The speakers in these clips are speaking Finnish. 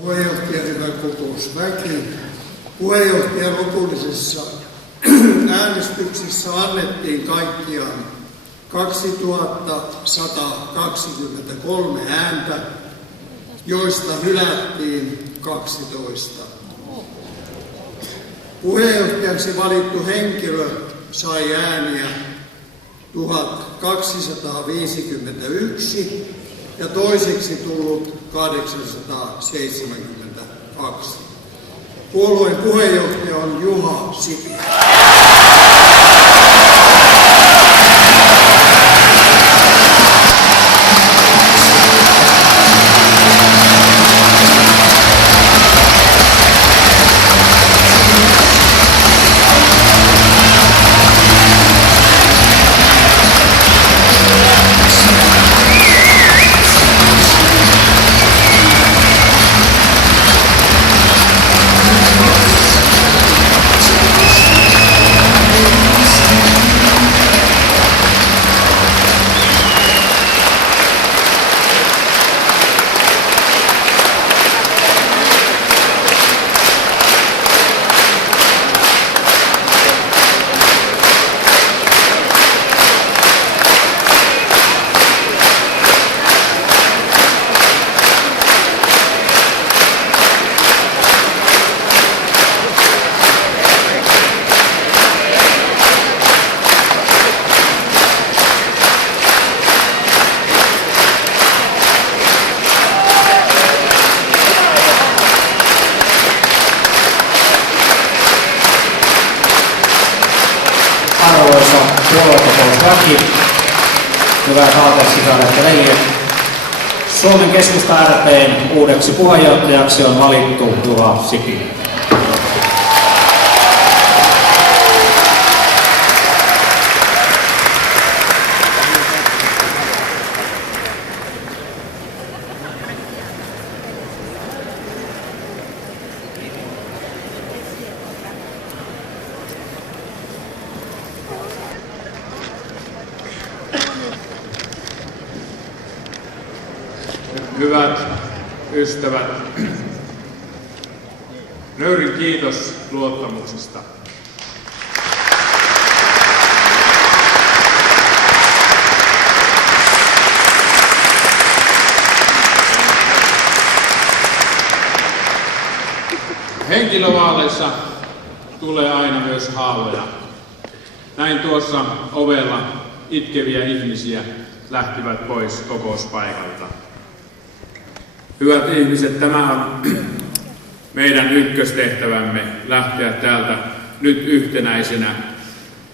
Puheenjohtajan kokousväki. Puheenjohtajan lopullisessa äänestyksessä annettiin kaikkiaan 2123 ääntä, joista hylättiin 12. Puheenjohtajaksi valittu henkilö sai ääniä 1251 ja toiseksi tullut 872. Puolueen puheenjohtaja on Juha Sipilä. Arvoisa puoluekokousväki, hyvät haatesisället veljet. Suomen Keskusta RP:n uudeksi puheenjohtajaksi on valittu Juha Sipilä. Hyvät ystävät, nöyrin kiitos luottamuksesta. Henkilövaaleissa tulee aina myös haavoja. Näin tuossa ovella itkeviä ihmisiä lähtivät pois kokouspaikalta. Hyvät ihmiset, tämä on meidän ykköstehtävämme lähteä täältä nyt yhtenäisenä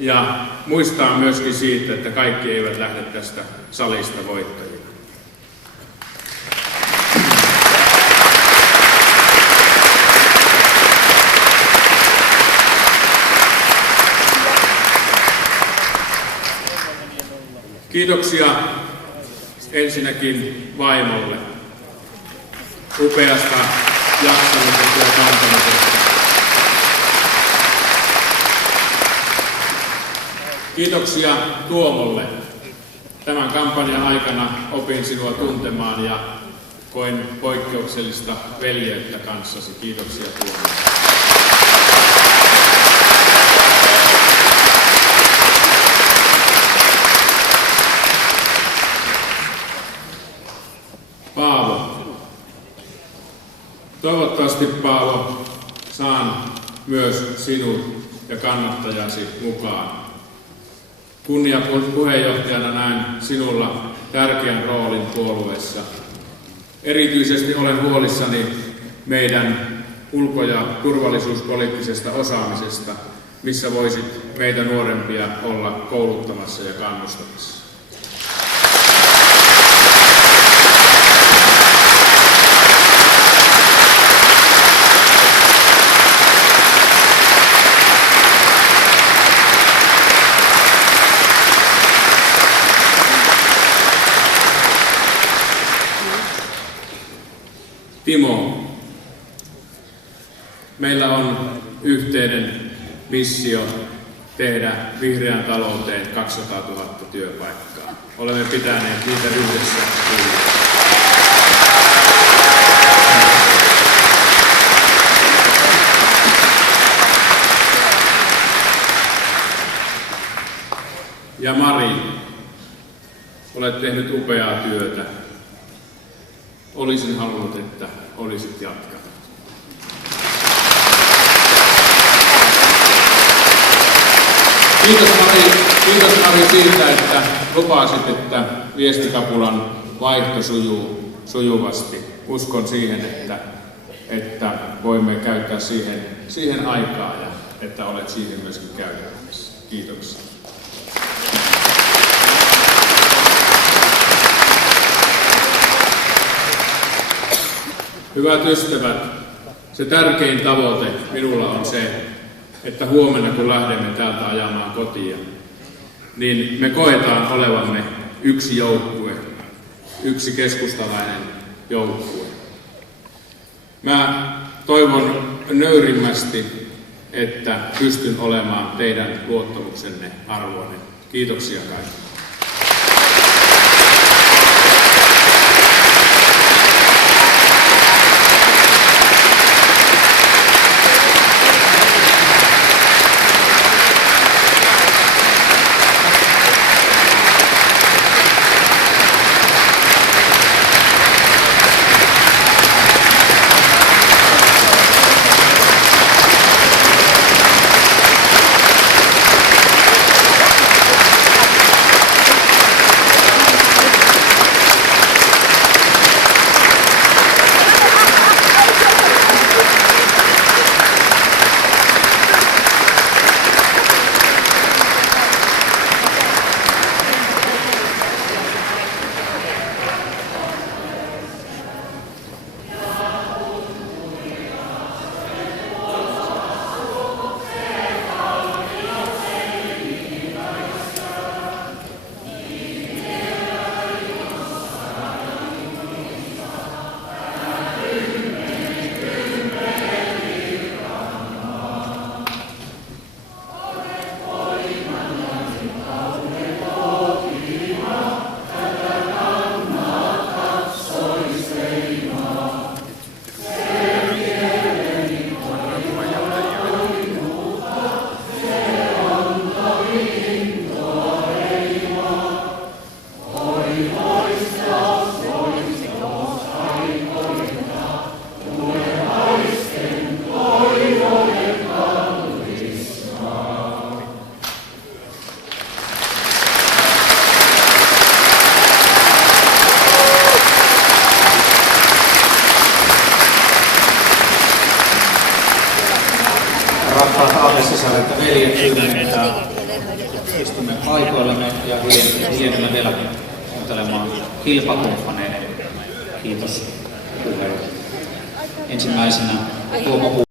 ja muistaa myöskin siitä, että kaikki eivät lähde tästä salista voittajina. Kiitoksia ensinnäkin vaimolle upeasta jaksamisesta ja kantamisesta. Kiitoksia Tuomolle. Tämän kampanjan aikana opin sinua tuntemaan ja koin poikkeuksellista veljeyttä kanssasi. Kiitoksia Tuomo. Paavo. Toivottavasti, Paavo, saan myös sinut ja kannattajasi mukaan. Kunniapuheenjohtajana näen sinulla tärkeän roolin puolueessa. Erityisesti olen huolissani meidän ulko- ja turvallisuuspoliittisesta osaamisesta, missä voisit meitä nuorempia olla kouluttamassa ja kannustamassa. Timo, meillä on yhteinen missio tehdä vihreään talouteen 200 000 työpaikkaa. Olemme pitäneet niitä yhdessä kiinni. olet tehnyt upeaa työtä. Olisin halunnut, että olisit jatkanut. Kiitos Mari siitä, että lupasit, että viestikapulan vaihto sujuu sujuvasti. Uskon siihen, että voimme käyttää siihen aikaa ja että olet siihen myöskin käytettävissä. Kiitoksia. Hyvät ystävät, se tärkein tavoite minulla on se, että huomenna kun lähdemme täältä ajamaan kotia, niin me koetaan olevamme yksi joukkue, yksi keskustalainen joukkue. Mä toivon nöyrimmästi, että pystyn olemaan teidän luottamuksenne arvoinen. Kiitoksia kaikille. Rakkaat aavesisaret ja veljet, istumme paikoillemme ja hiljennemme vielä kuuntelemaan kilpakumppaneiden. Kiitos puheenjohtaja. Ensimmäisenä Tuomo